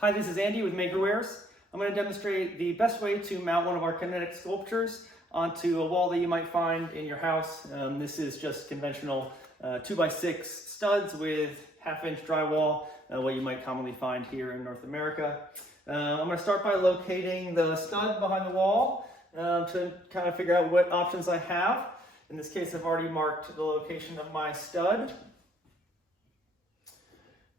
Hi, this is Andy with Makerwares. I'm going to demonstrate the best way to mount one of our kinetic sculptures onto a wall that you might find in your house. This is just conventional 2x6 studs with 1/2 inch drywall, what you might commonly find here in North America. I'm going to start by locating the stud behind the wall to kind of figure out what options I have. In this case, I've already marked the location of my stud.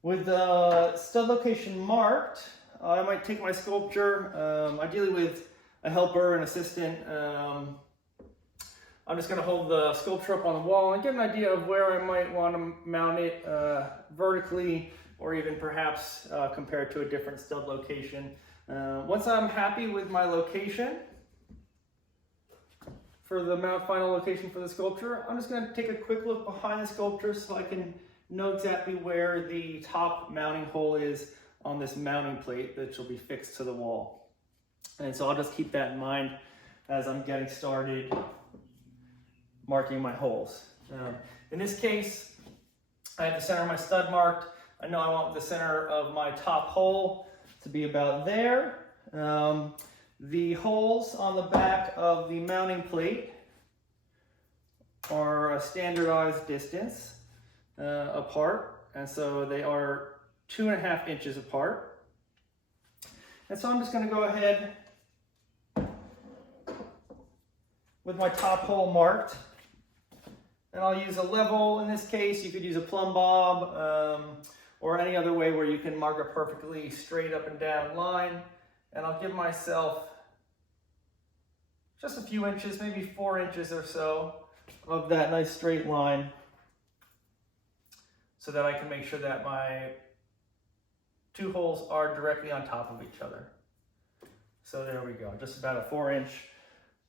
With the stud location marked, I might take my sculpture, ideally with a helper, an assistant. I'm just going to hold the sculpture up on the wall and get an idea of where I might want to mount it vertically, or even perhaps compared to a different stud location. Once I'm happy with my location for the final location for the sculpture, I'm just going to take a quick look behind the sculpture so I can know exactly where the top mounting hole is on this mounting plate that will be fixed to the wall. And so I'll just keep that in mind as I'm getting started marking my holes. In this case, I have the center of my stud marked. I know I want the center of my top hole to be about there. The holes on the back of the mounting plate are a standardized distance apart, and so they are 2.5 inches apart. And so I'm just going to go ahead with my top hole marked, and I'll use a level. In this case, you could use a plumb bob or any other way where you can mark a perfectly straight up and down line. And I'll give myself just a few inches, maybe 4 inches or so of that nice straight line, so that I can make sure that my two holes are directly on top of each other. So there we go, just about a 4-inch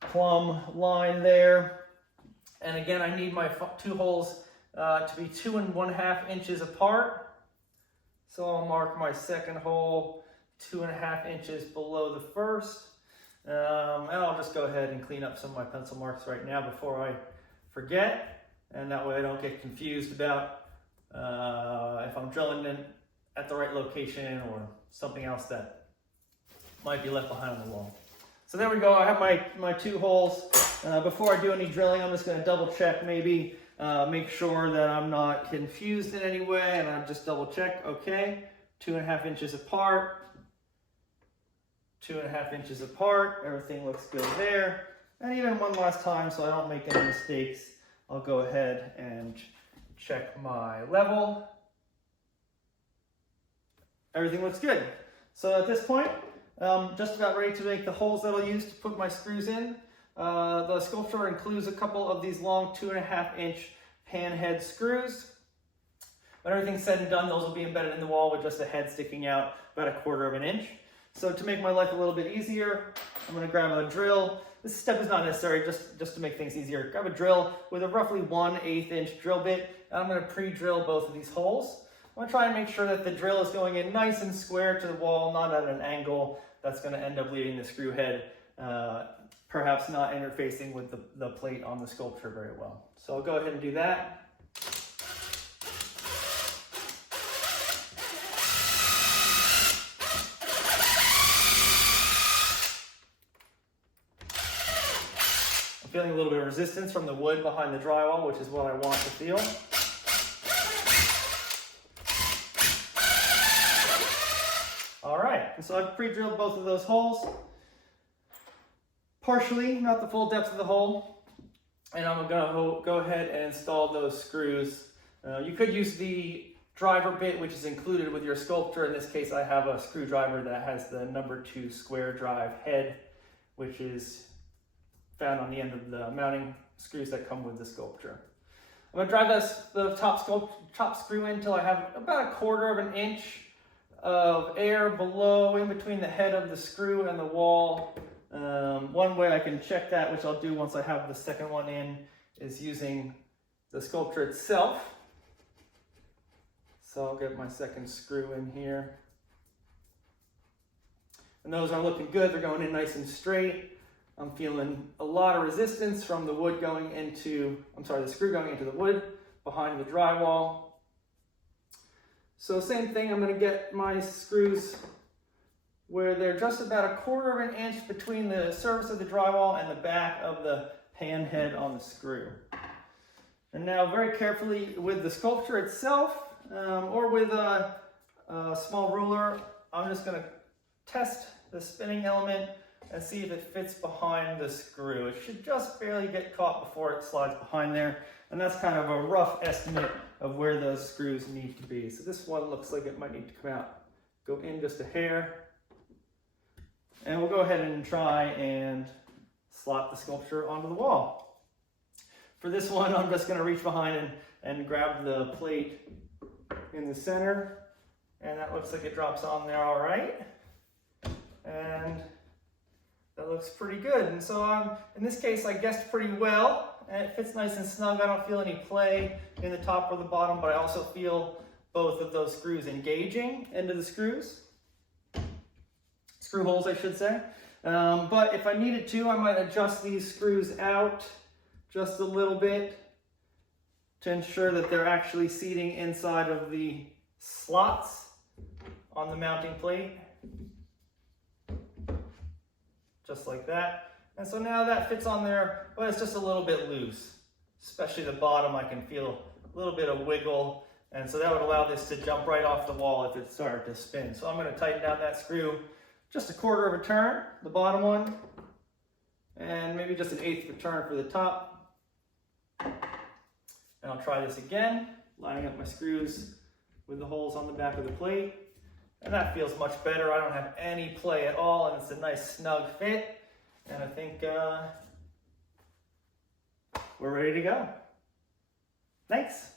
plumb line there. And again, I need my two holes to be 2 1/2 inches apart. So I'll mark my second hole 2.5 inches below the first. And I'll just go ahead and clean up some of my pencil marks right now before I forget. And that way I don't get confused about if I'm drilling in at the right location or something else that might be left behind on the wall. So there we go, I have my two holes. Before I do any drilling, I'm just going to double check, maybe make sure that I'm not confused in any way, and I'll just double check. Okay, 2.5 inches apart, 2.5 inches apart, everything looks good there. And even one last time, so I don't make any mistakes, I'll go ahead and check my level. Everything looks good. So at this point, just about ready to make the holes that I'll use to put my screws in. The sculpture includes a couple of these long 2.5 inch pan head screws. When everything's said and done, those will be embedded in the wall with just a head sticking out about 1/4 inch. So to make my life a little bit easier, I'm going to grab a drill. This step is not necessary, just to make things easier. Grab a drill with a roughly 1/8 inch drill bit, and I'm going to pre-drill both of these holes. I'm going to try and make sure that the drill is going in nice and square to the wall, not at an angle that's going to end up leaving the screw head perhaps not interfacing with the plate on the sculpture very well. So I'll go ahead and do that. I'm feeling a little bit of resistance from the wood behind the drywall, which is what I want to feel. All right, and so I've pre-drilled both of those holes. Partially, not the full depth of the hole. And I'm gonna go ahead and install those screws. You could use the driver bit, which is included with your sculpture. In this case, I have a screwdriver that has the number 2 square drive head, which is found on the end of the mounting screws that come with the sculpture. I'm gonna drive the top screw in until I have about 1/4 inch of air below, in between the head of the screw and the wall. One way I can check that, which I'll do once I have the second one in, is using the sculpture itself. So I'll get my second screw in here. And those are looking good, they're going in nice and straight. I'm feeling a lot of resistance from the wood going into, the screw going into the wood behind the drywall. So same thing, I'm going to get my screws where they're just about 1/4 of an inch between the surface of the drywall and the back of the pan head on the screw. And now very carefully with the sculpture itself, or with a small ruler, I'm just going to test the spinning element and see if it fits behind the screw. It should just barely get caught before it slides behind there. And that's kind of a rough estimate of where those screws need to be. So this one looks like it might need to come out, go in just a hair. And we'll go ahead and try and slot the sculpture onto the wall. For this one, I'm just going to reach behind and grab the plate in the center. And that looks like it drops on there all right. And that looks pretty good. And so in this case, I guessed pretty well. And it fits nice and snug. I don't feel any play in the top or the bottom, but I also feel both of those screws engaging into the screws. Screw holes, I should say. But if I needed to, I might adjust these screws out just a little bit to ensure that they're actually seating inside of the slots on the mounting plate. Just like that. And so now that fits on there, but it's just a little bit loose. Especially the bottom, I can feel a little bit of wiggle. And so that would allow this to jump right off the wall if it started to spin. So I'm going to tighten down that screw just 1/4 of a turn, the bottom one, and maybe just 1/8 of a turn for the top. And I'll try this again, lining up my screws with the holes on the back of the plate. And that feels much better. I don't have any play at all, and it's a nice snug fit. And I think we're ready to go. Thanks.